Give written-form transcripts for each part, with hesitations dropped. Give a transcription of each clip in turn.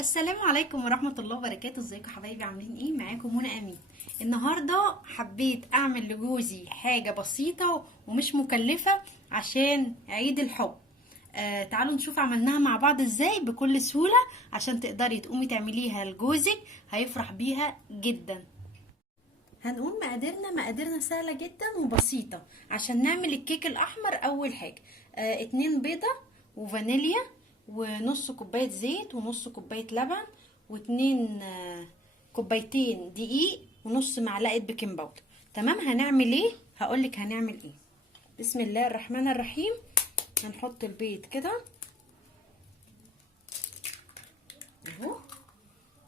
السلام عليكم ورحمة الله وبركاته. ازيكم حبايبي؟ عاملين ايه؟ معاكم منى امين. النهاردة حبيت اعمل لجوزي حاجة بسيطة ومش مكلفة عشان عيد الحب. تعالوا نشوف عملناها مع بعض ازاي بكل سهولة عشان تقدري تقومي تعمليها لجوزك، هيفرح بيها جدا. هنقول مقاديرنا سهلة جدا وبسيطة. عشان نعمل الكيك الأحمر أول حاجة 2 بيضة وفانيليا ونص كوباية زيت ونص كوباية لبن واتنين كوبايتين دقيق ونص معلقة بيكنج باودر. تمام، هنعمل ايه؟ هقولك هنعمل ايه. بسم الله الرحمن الرحيم. هنحط البيض كده اهو،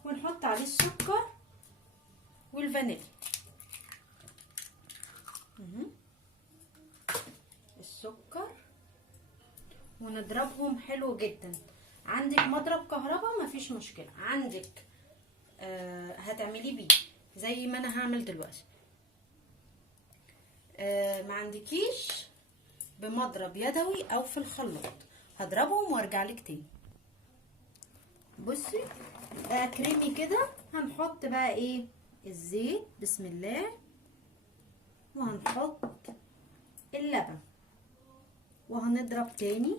ونحط عليه السكر والفانيليا. السكر ونضربهم حلو جدا. عندك مضرب كهرباء مفيش مشكله، عندك هتعمليه بيه زي ما انا هعمل دلوقتي. ما عندكيش بمضرب يدوي او في الخلاط، هضربهم وارجع لك تاني. بصي بقى كريمي كده. هنحط بقى ايه؟ الزيت بسم الله، وهنحط اللبن وهنضرب تاني.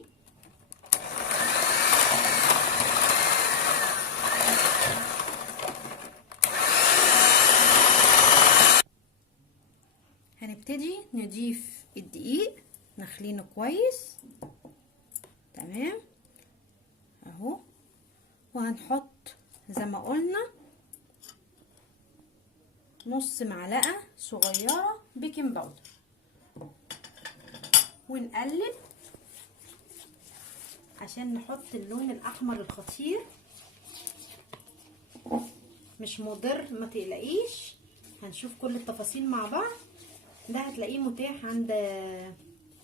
هنبتدي نضيف الدقيق نخلينه كويس. تمام اهو، وهنحط زي ما قلنا نص معلقة صغيرة بيكنج باودر ونقلب عشان نحط اللون الاحمر الخطير. مش مضر، ما تقلقيش، هنشوف كل التفاصيل مع بعض. ده هتلاقيه متاح عند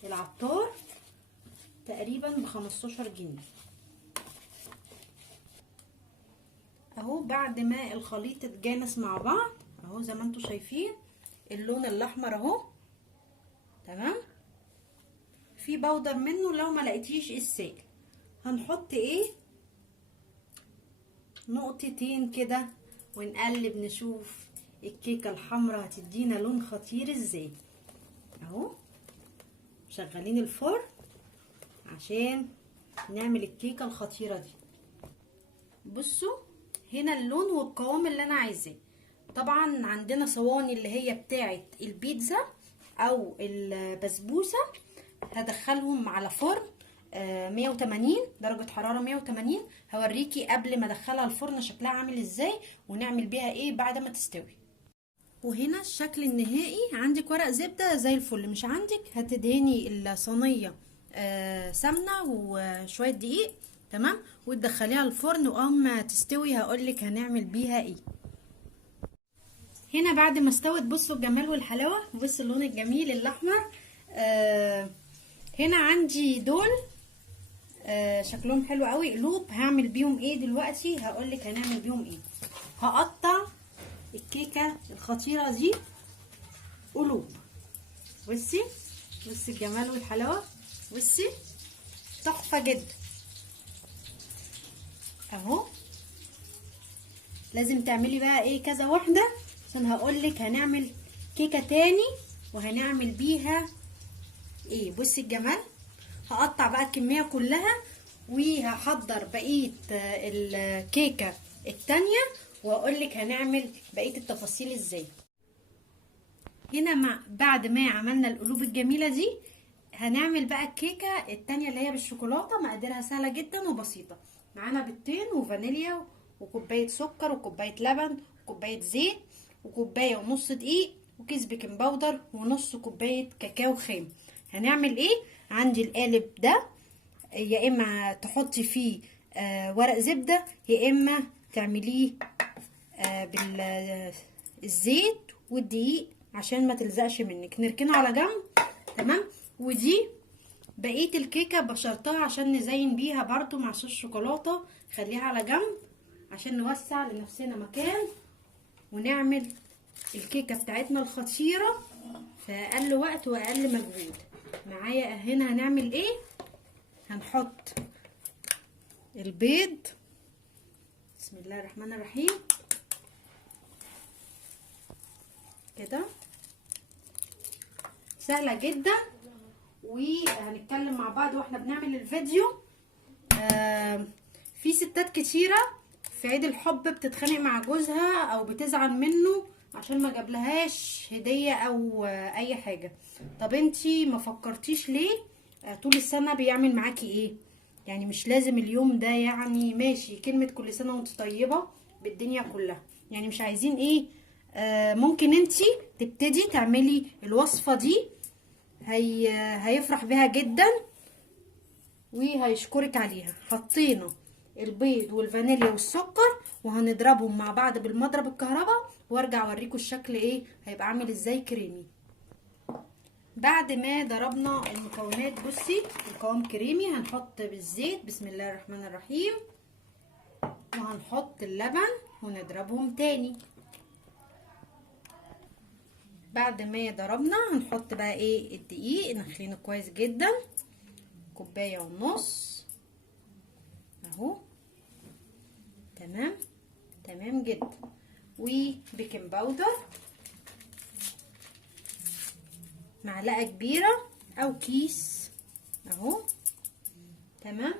العطار تقريبا ب15 جنيه اهو. بعد ما الخليط اتجانس مع بعض اهو زي ما انتم شايفين اللون الاحمر اهو. تمام، في بودر منه لو ما لقيتيش السائل. هنحط ايه؟ نقطتين كده ونقلب نشوف الكيكه الحمراء هتدينا لون خطير ازاي. اهو شغالين الفرن عشان نعمل الكيكه الخطيره دي. بصوا هنا اللون والقوام اللي انا عايزاه. طبعا عندنا صواني اللي هي بتاعه البيتزا او البسبوسه، هدخلهم على فرن 180 درجة حرارة 180. هوريكي قبل ما ادخلها الفرن شكلها عامل ازاي ونعمل بيها ايه بعد ما تستوي. وهنا الشكل النهائي. عندك ورق زبدة زي الفل، مش عندك هتدهني الصينية سمنة وشوية دقيق. تمام، وتدخليها الفرن واما تستوي هقولك هنعمل بيها ايه. هنا بعد ما استوت بصوا الجمال والحلاوة، بصوا اللون الجميل الاحمر. هنا عندي دول شكلهم حلو قوي، قلوب. هعمل بيهم ايه دلوقتي؟ هقولك هنعمل بيهم ايه. هقطع الكيكه الخطيره دي قلوب. بصي بصي الجمال والحلاوه، بصي تحفه جدا اهو. لازم تعملي بقى ايه كذا واحده عشان هقولك هنعمل كيكه تاني وهنعمل بيها ايه. بصي الجمال. هقطع بقى الكميه كلها وهحضر بقيه الكيكه التانية واقولك هنعمل بقيه التفاصيل ازاي. هنا بعد ما عملنا القلوب الجميله دي هنعمل بقى الكيكه التانية اللي هي بالشوكولاته. مقاديرها سهله جدا وبسيطه. معانا بيضتين وفانيليا وكوبايه سكر وكوبايه لبن وكوبايه زيت وكوبايه ونص دقيق وكيس بيكنج باودر ونص كوبايه كاكاو خام. هنعمل ايه؟ عندي القالب ده يا اما تحطي فيه ورق زبده يا اما تعمليه بالزيت والدقيق عشان ما تلزقش منك. نركنه على جنب. تمام، ودي بقيه الكيكه بشرتها عشان نزين بيها برضو مع صوص شوكولاته. خليها على جنب عشان نوسع لنفسنا مكان ونعمل الكيكه بتاعتنا الخطيره في اقل وقت واقل مجهود. معايا هنا هنعمل ايه؟ هنحط البيض بسم الله الرحمن الرحيم كده. سهله جدا، وهنتكلم مع بعض واحنا بنعمل الفيديو. في ستات كتيره في عيد الحب بتتخانق مع جوزها او بتزعل منه عشان ما جابلهاش هديه او اي حاجه. طب انتي ما فكرتيش ليه طول السنه بيعمل معاكي ايه؟ يعني مش لازم اليوم ده، يعني ماشي كلمه كل سنه وانت طيبه بالدنيا كلها، يعني مش عايزين ايه. ممكن انتي تبتدي تعملي الوصفه دي، هيفرح بها جدا وهيشكرك عليها. حطينا البيض والفانيليا والسكر وهنضربهم مع بعض بالمضرب الكهرباء، وارجع اوريكم الشكل ايه هيبقى عامل ازاي كريمي. بعد ما ضربنا المكونات، بصي القوام كريمي. هنحط بالزيت بسم الله الرحمن الرحيم، وهنحط اللبن ونضربهم تاني. بعد ما ضربنا هنحط بقى ايه الدقيق، نخلينه كويس جدا، كوبايه ونص اهو. تمام تمام جدا. وبيكنج باودر معلقه كبيره او كيس اهو. تمام.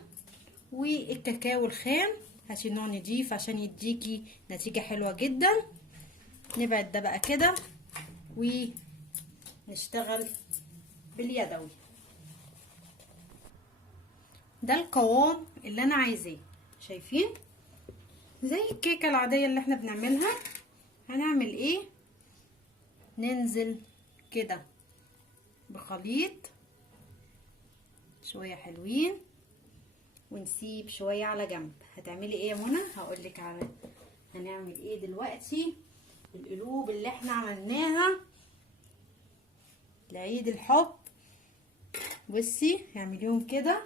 والكاكاو الخام هاتي نوع نضيف عشان يديكي نتيجه حلوه جدا. نبعد ده بقى كده ونشتغل باليدوي. ده القوام اللي انا عايزاه، شايفين؟ زي الكيكه العاديه اللي احنا بنعملها. هنعمل ايه؟ ننزل كده بخليط شويه حلوين ونسيب شويه على جنب. هتعملي ايه يا منى؟ هقولك على هنعمل ايه دلوقتي. القلوب اللي احنا عملناها لعيد الحب، بصي اعمليهم كده،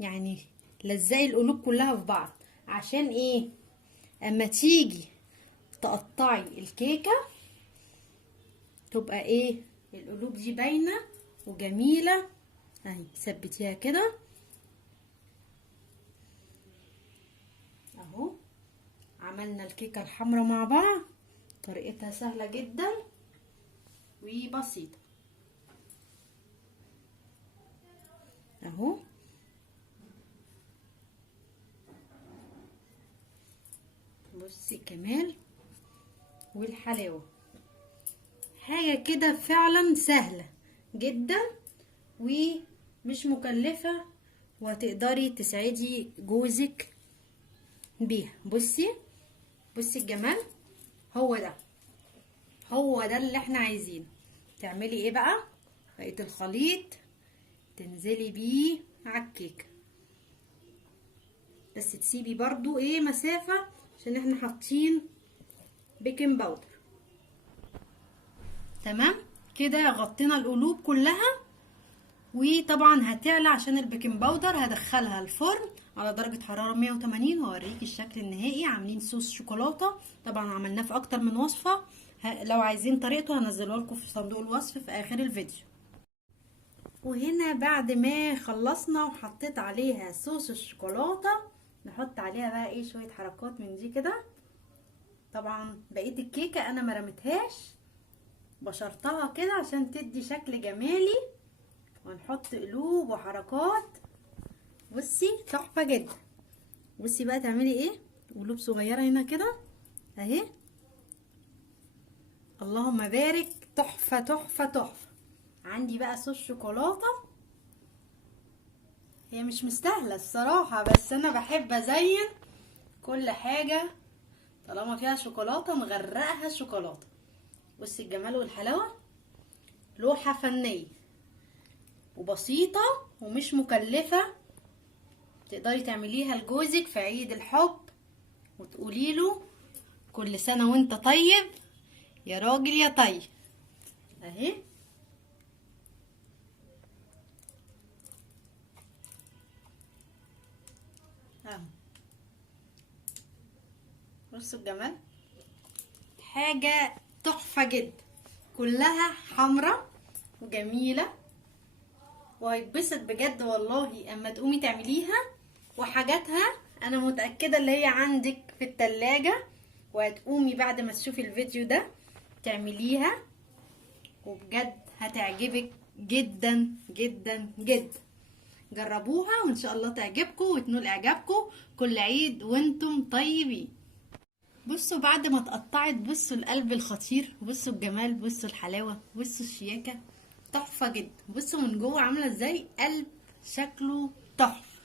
يعني لزقي القلوب كلها في بعض. عشان ايه؟ اما تيجي تقطعي الكيكه تبقى ايه القلوب دي باينه وجميله اهي. ثبتيها كده اهو. عملنا الكيكه الحمراء مع بعض، طريقتها سهله جدا وبسيطه اهو. بصي الجمال والحلاوه، حاجه كده فعلا سهله جدا ومش مكلفه، وهتقدري تسعدي جوزك بيها. بصي بصي الجمال، هو ده اللي احنا عايزينه. تعملي ايه بقى؟ بقية الخليط تنزلي بيه على الكيكه، بس تسيبي برضو ايه مسافه عشان احنا حاطين بيكنج باودر. تمام كده غطينا القلوب كلها. وطبعا هتعلى عشان البيكنج باودر. هدخلها الفرن على درجه حراره 180 واوريكي الشكل النهائي. عاملين صوص شوكولاته، طبعا عملناه في اكتر من وصفه. لو عايزين طريقته هنزله لكم في صندوق الوصف في اخر الفيديو. وهنا بعد ما خلصنا وحطيت عليها صوص الشوكولاته، نحط عليها بقى ايه شويه حركات من دي كده. طبعا بقيه الكيكه انا ما رميتهاش، بشرتها كده عشان تدي شكل جمالي. وهنحط قلوب وحركات، بصي تحفه جدا. بصي بقى تعملي ايه قلوب صغيره هنا كده اهي. اللهم بارك، تحفه تحفه تحفه. عندي بقى صوص شوكولاته، هي مش مستاهله الصراحه، بس انا بحب ازين كل حاجه طالما فيها شوكولاته نغرقها شوكولاته. بصي الجمال والحلاوه، لوحه فنيه وبسيطه ومش مكلفه. تقدري تعمليها لجوزك في عيد الحب وتقولي له كل سنه وانت طيب يا راجل يا طيب اهي. اهو بصوا الجمال، حاجه تحفه جدا، كلها حمرا وجميله، وهيتبسط بجد والله اما تقومي تعمليها. وحاجاتها انا متأكدة اللي هي عندك في التلاجة، وهتقومي بعد ما تشوفي الفيديو ده تعمليها، وبجد هتعجبك جدا جدا جدا. جربوها وان شاء الله تعجبكم وتنول اعجابكم. كل عيد وانتم طيبين. بصوا بعد ما اتقطعت، بصوا القلب الخطير، بصوا الجمال، بصوا الحلاوة، بصوا الشياكة، تحفة جدا. بصوا من جوه عاملة ازاي، قلب شكله تحفة.